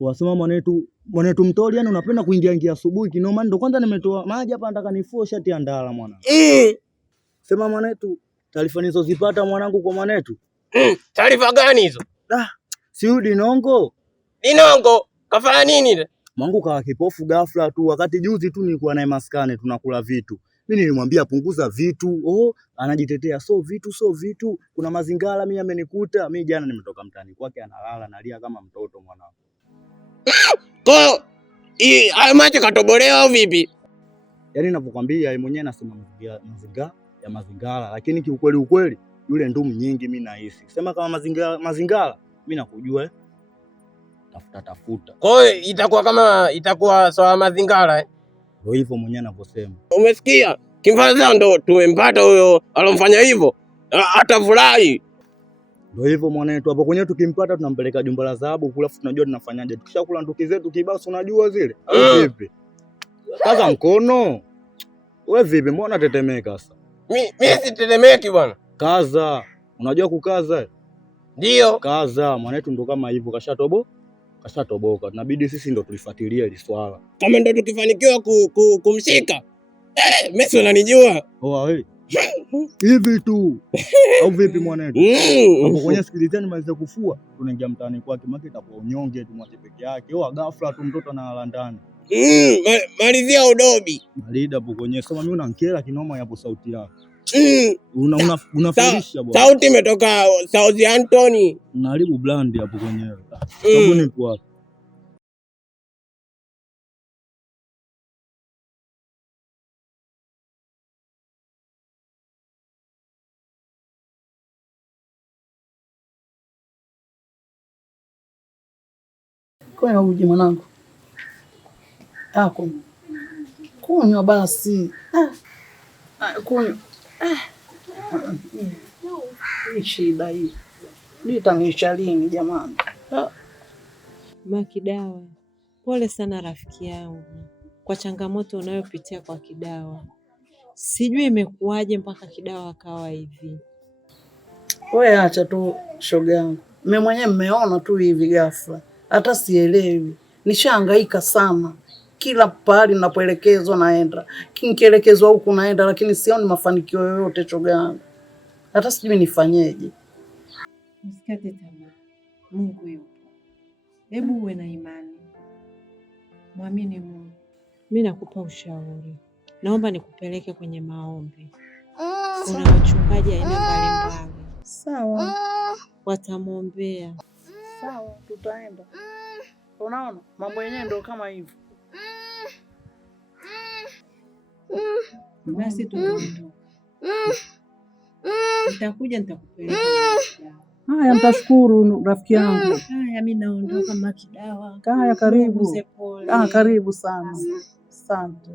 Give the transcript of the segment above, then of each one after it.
Wasema mwanetu mtoli, yani unapenda kuingia asubuhi kinoma. Ndio kwanza nimetoa maji hapa, nataka nifue shati ya ndala mwana. Sema mwanetu, taarifa nilizozipata mwanangu kwa mwanetu. Taarifa gani hizo? Si Dinongo. Dinongo kafanya nini? Mwangu kawa kipofu ghafla tu, wakati juzi tu nilikuwa naye maskani tunakula vitu. Mimi nilimwambia punguza vitu. Anajitetea so vitu. Kuna mazingara mimi amenikuta. Mimi jana nimetoka mtani kwake analala nalia kama mtoto mwanangu. Kwa hayo macho katobolewa au vipi? Yaani ninapokuambia yeye mwenyewe anasema mazingara, lakini kiukweli yule ndumu nyingi mimi nahisi. Sema kama mazingara mimi nakujua tafuta. Kwa hiyo itakuwa sawa mazingara Ndio hivyo mwenyewe anavyosema. Umesikia? Kimfadha ndo tumempata huyo alomfanya hivyo. Atafurahi. Ndio hivyo mwanetu, hapo kwenyewe tukimpata tunampeleka jumba la dhahabu kula, tunajua tunafanyaaje. Tukishakula nduki zetu kibasi unajua zile. Vipi? Kaza mkono. Wewe vipi? Mbona tetemeka sasa? Mimi sitetemeki bwana. Kaza. Unajua kukaza? Ndio. Kaza, mwanetu ndo kama hivyo kashatoboka. Tunabidi sisi ndo tulifuatilia hili swala. Kama ndo tukifanikiwa kumshika. Mimi unanijua. Wewe. Hivi tu. Au vipi mwanetu? Hapo kwenye sikilizeni maliza kufua, tunaingia mtaani kwake, maki itakuwa unyonge tumwache peke yake. Ghafla tu mtoto analala ndani. Malizia udobi. Malida hapo kwenye sema mimi unankera kinoma hapo sauti yako. Unafurisha bwana. Sauti imetoka South Anthony. Unaharibu brand hapo kwenyewe. Sabuni tu hapo. Kwa uji mwanangu. Kunywa basi. Kunywa. Hii shida hii. Nitanisha lini jamani? Makidawa, pole sana rafiki yangu kwa changamoto unayopitia kwa Kidawa. Sijui imekuwaje mpaka Kidawa akawa hivi. Wewe acha tu shoga yangu. Mimi mwenyewe mmeona tu hivi ghafla. Hata sielewi. Nishahangaika sana. Kila pahali ninapoelekezwa naenda. Nikielekezwa huku naenda, lakini sioni mafanikio yoyote shoga yangu. Hata sijui nifanyeje. Usikate tamaa. Mungu yupo. Hebu uwe na imani. Muamini Mungu. Mimi nakupa ushauri. Naomba nikupeleke kwenye maombi. Kuna wachungaji aina mbalimbali. Sawa. Watamwombea. Sawa, tutaenda. Unaona? Mambo yenyewe ndio kama hivyo. Basi tuondoke. Nitakuja nitakupeleka. Haya, mtashukuru rafiki yangu. Haya, mimi naondoka Makidawa. Haya, karibu. Karibu sana. Asante.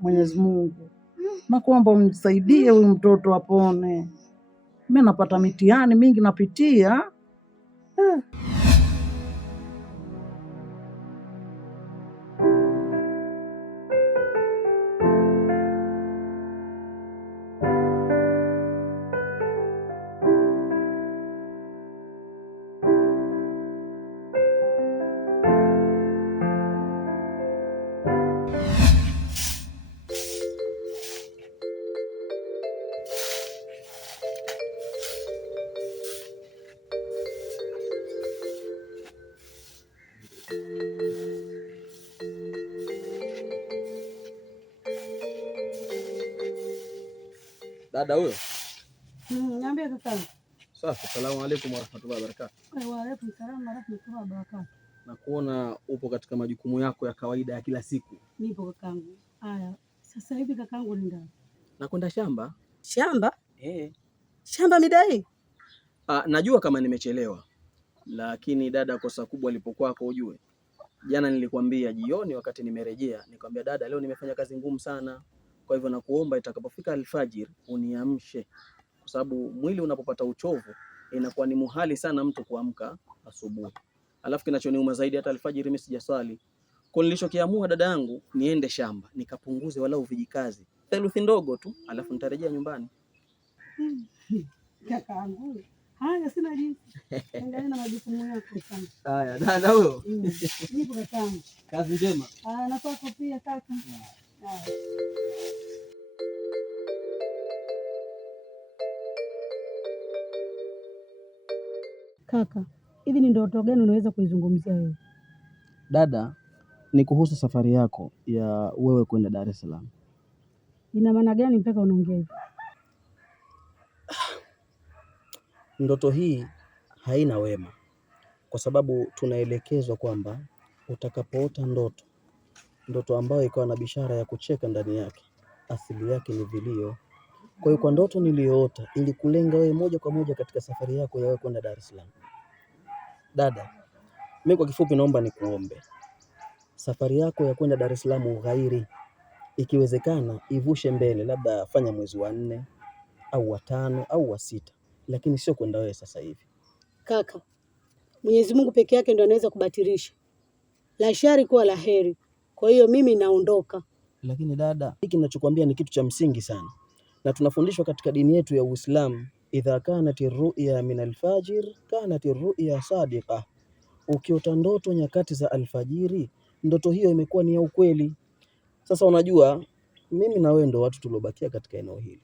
Mwenyezi Mungu, nakuomba unisaidie huyu mtoto apone. Mimi napata mitihani mingi napitia. Dada huyo? Niambie kaka. Safi, asalamu alaykum warahmatullahi wabarakatuh. Wa alaykum salaam warahmatullahi wabarakatuh. Na kuona upo katika majukumu yako ya kawaida ya kila siku. Nipo kakangu. Haya, sasa hivi kakangu ni ndani. Nakwenda shamba. Shamba? Eh. Shamba midai? Najua kama nimechelewa. Lakini dada, kosa kubwa lipo kwako ujue. Jana nilikwambia jioni wakati nimerejea, nikwambia dada, leo nimefanya kazi ngumu sana. Kwa hivyo nakuomba itakapofika alfajiri uniamshe. Kwa sababu mwili unapopata uchovu inakuwa ni muhali sana mtu kuamka asubuhi. Alafu kinachoniuma zaidi hata alfajiri mimi sijaswali. Kwa nilichokiamua dada yangu niende shamba, nikapunguze walau vijikazi. Theluthi ndogo tu, alafu nitarejea nyumbani. Kakaangu. Haya sina jinsi. Angalia na majukumu yako sana. Haya, dada huyo. Nipo kakaangu. Kazi njema. Na kwako pia kaka. Haya. Kaka, hivi ni ndoto gani unaweza kuizungumzia wewe? Dada, ni kuhusu safari yako ya wewe kwenda Dar es Salaam. Ina maana gani mpaka unaongea hivyo? Ndoto hii haina wema, kwa sababu tunaelekezwa kwamba utakapoota ndoto ambayo ikawa na bishara ya kucheka ndani yake, asili yake ni vilio. Kwa hiyo kwa ndoto niliyoota ili kulenga wewe moja kwa moja katika safari yako ya wewe kwenda Dar es Salaam. Dada, mimi kwa kifupi naomba nikuombe safari yako ya kwenda Dar es Salaam ughairi, ikiwezekana ivushe mbele, labda fanya mwezi wa 4 au wa 5 au wa 6, lakini sio kwenda wewe sasa hivi. Kaka, Mwenyezi Mungu peke yake ndo anaweza kubatilisha la shari kuwa la heri. Kwa hiyo mimi naondoka. Lakini dada, hiki ninachokuambia ni kitu cha msingi sana, na tunafundishwa katika dini yetu ya Uislamu, idha kanati ru'ya min alfajir kanati ru'ya sadiqa. Ukiota ndoto nyakati za alfajiri, ndoto hiyo imekuwa ni ya ukweli. Sasa unajua mimi na wewe ndo watu tuliobakia katika eneo hili.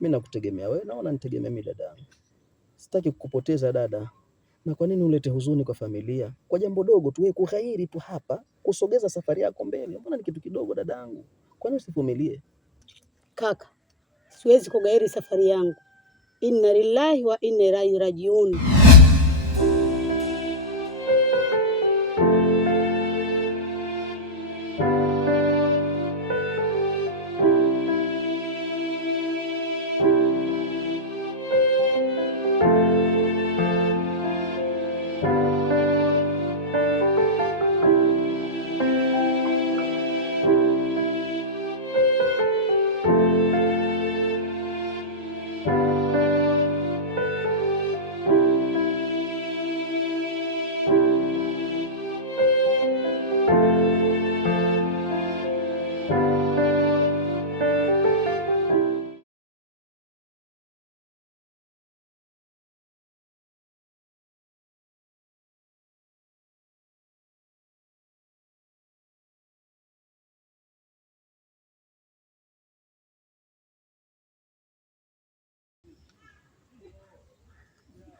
Mimi nakutegemea wewe, naona nitegemea mimi dada. Sitaki kukupoteza dada. Na kwa nini ulete huzuni kwa familia? Kwa jambo dogo tu, wewe kughairi tu hapa, kusogeza safari yako mbele. Mbona ni kitu kidogo dadangu? Kwa nini usivumilie? Kaka, siwezi kugairi safari yangu. Inna lillahi wa inna ilaihi rajiun.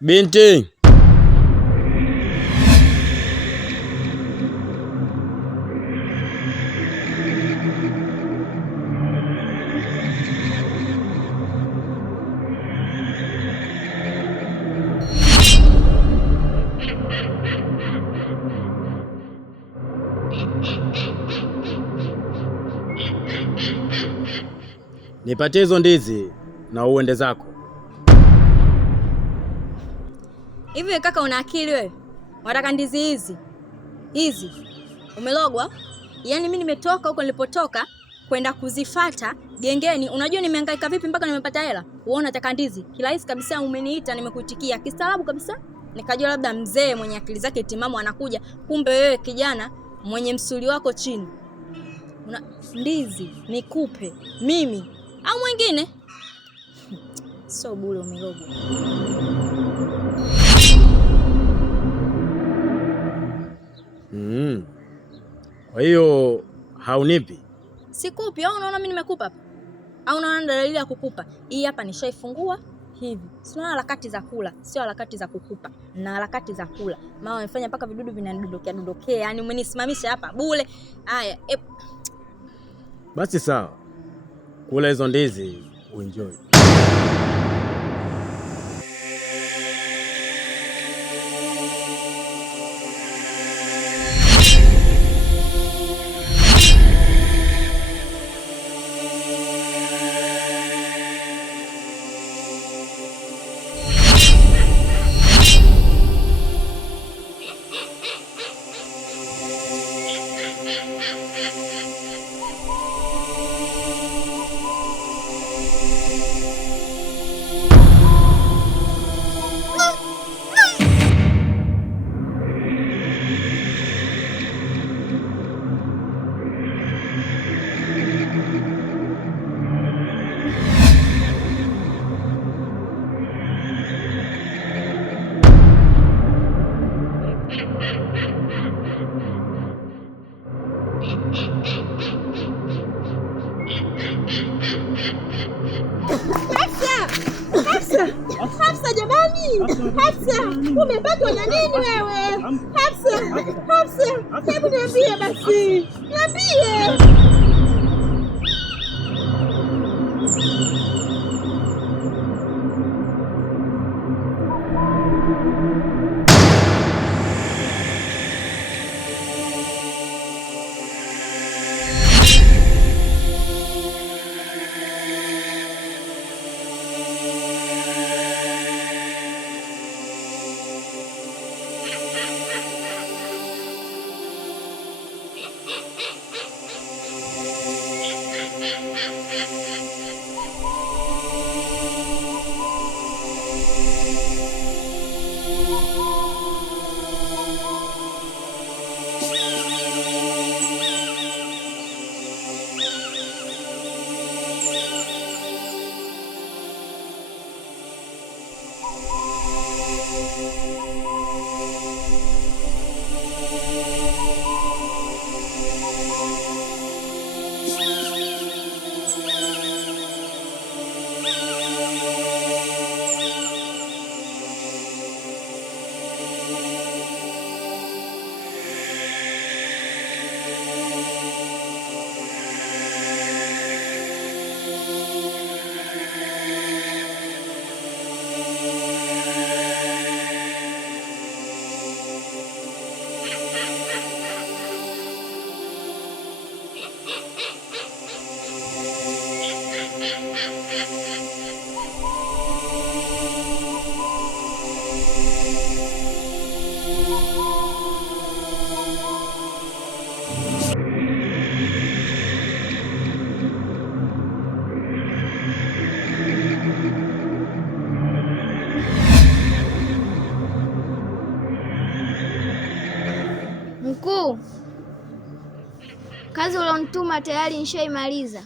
Binti, nipatie hizo ndizi na uende zako. Hivi kaka, una akili wewe? Unataka ndizi hizi? Umelogwa? Yaani mimi nimetoka huko nilipotoka kwenda kuzifata gengeni. Unajua nimehangaika vipi mpaka nimepata hela? Wewe unataka ndizi? Kirahisi kabisa, umeniita nimekuitikia. Kistaarabu kabisa. Nikajua labda mzee mwenye akili zake timamu anakuja. Kumbe wewe kijana mwenye msuli wako chini. Ndizi nikupe mimi au mwingine? Sio bure, umelogwa. Kwa hiyo haunipi? Sikupi. Au unaona mimi nimekupa hapa? Au unaona dalili ya kukupa? Hii hapa nishaifungua hivi. Sio harakati za kula, sio harakati za kukupa, na harakati za kula. Mama amefanya mpaka vidudu vinanidondokea, yani umenisimamisha hapa bure. Haya, basi sawa. Kula hizo ndizi uenjoy. Hafsa jamani! Hafsa, umepatwa na nini wewe? Hafsa, hebu niambie basi. Niambie. Mkuu, kazi ulionituma tayari nishaimaliza.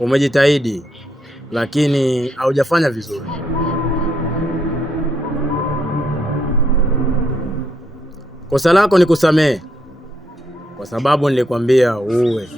Umejitahidi, lakini haujafanya vizuri. Kosa lako ni kusamehe, kwa sababu nilikwambia uwe.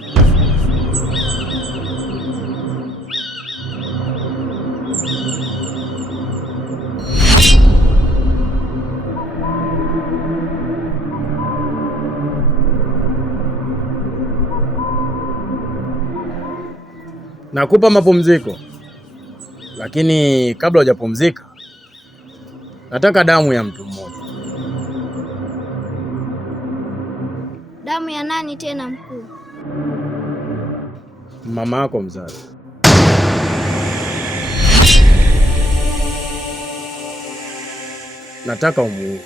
Nakupa mapumziko, lakini kabla hujapumzika, nataka damu ya mtu mmoja. Damu ya nani tena mkuu? Mama yako mzazi. Nataka umuue.